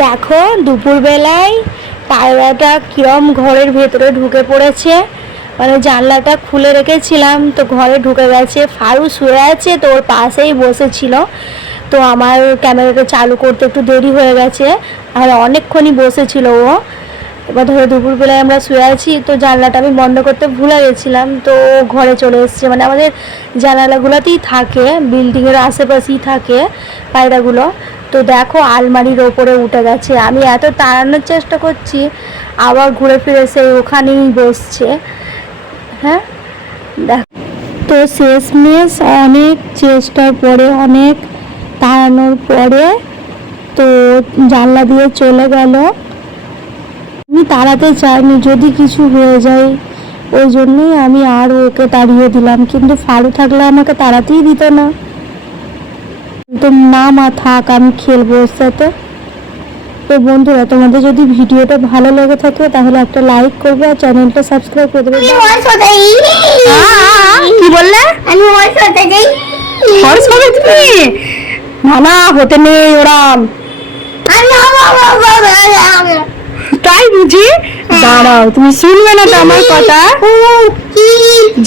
দেখো, দুপুরবেলায় পায়রাটা কিরম ঘরের ভেতরে ঢুকে পড়েছে। মানে জানলাটা খুলে রেখেছিলাম, তো ঘরে ঢুকে গেছে ফারু শুয়ে আছে, তো ওর পাশেই বসেছিল। তো আমার ক্যামেরাটা চালু করতে একটু দেরি হয়ে গেছে, আর অনেকক্ষণই বসেছিল ও। এবার ধরো দুপুরবেলায় আমরা শুয়ে আছি, তো জানলাটা আমি বন্ধ করতে ভুলে গেছিলাম, তো ঘরে চলে এসেছে। মানে আমাদের জানালাগুলোতেই থাকে, বিল্ডিংয়ের আশেপাশেই থাকে পায়রাগুলো। তো দেখো আলমারির ওপরে উঠে গেছে। আমি এত তাড়ানোর চেষ্টা করছি, আবার ঘুরে ফিরে সেই ওখানেই বসছে। হ্যাঁ? দেখ। তো শেষমেশ অনেক চেষ্টার পরে, অনেক তাড়ানোর পরে তো জানলা দিয়ে চলে গেল। আমি তাড়াতে চাইনি, যদি কিছু হয়ে যায়, ওই জন্যই আমি আর ওকে তাড়িয়ে দিলাম। কিন্তু ফারু থাকলে আমাকে তাড়াতেই দিত না। তো না মা থাক আমি খেলব ওর সাথে। তো বন্ধুরা তোমাদের যদি ভিডিওটা ভালো লেগে থাকে তাহলে একটা লাইক করবে আর চ্যানেলটা সাবস্ক্রাইব করে দেবে। কি বললে? আমি ওর সাথে যাই হর্ষ হবে তুমি? না না হতে নেই ওরাম আমি তাই বুঝি? দাঁড়াও তুমি শুনবে না তো আমার কথা?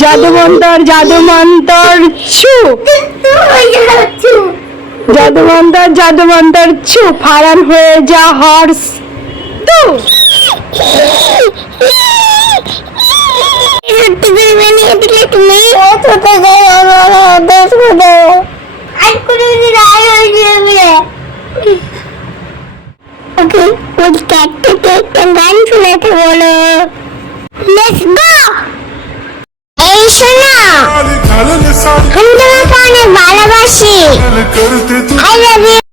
জাদু মন্তর জাদু মন্তর ছু জাদু মন্তর জাদু মন্তর ছু ফারান হয়ে যা হর্স তু তুমি আর কোনো দিন আর হয়ে যাবে ওকে ওই ক্যাটটাকে একটা গান শোনাতে বলো লেটস গো এই শোনো काली काले सारी करते तू